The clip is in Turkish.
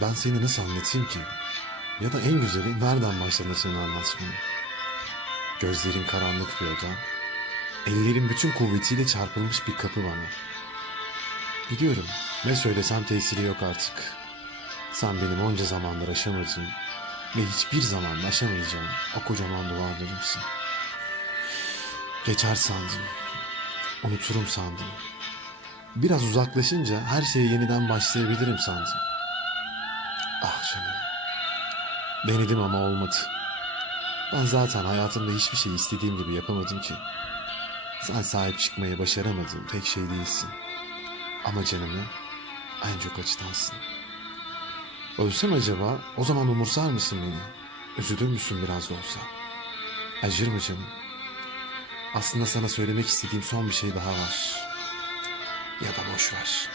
Ben seni nasıl anlatayım ki? Ya da en güzeli nereden başlanır seni anlatmaya? Gözlerin karanlık bir oda. Ellerin bütün kuvvetiyle çarpılmış bir kapı bana. Biliyorum ne söylesem tesiri yok artık. Sen benim onca zamandır aşamadığım ve hiçbir zaman aşamayacağım o kocaman duvarlarımsın. Geçer sandım. Unuturum sandım. Biraz uzaklaşınca her şeye yeniden başlayabilirim sandım. Ah canım. Denedim ama olmadı. Ben zaten hayatımda hiçbir şey istediğim gibi yapamadım ki. Sen sahip çıkmayı başaramadığım tek şey değilsin. Ama canımı en çok acıtansın. Ölsem acaba o zaman umursar mısın beni? Üzülür müsün biraz da olsa? Acır mı canım? Aslında sana söylemek istediğim son bir şey daha var. Ya da boş ver.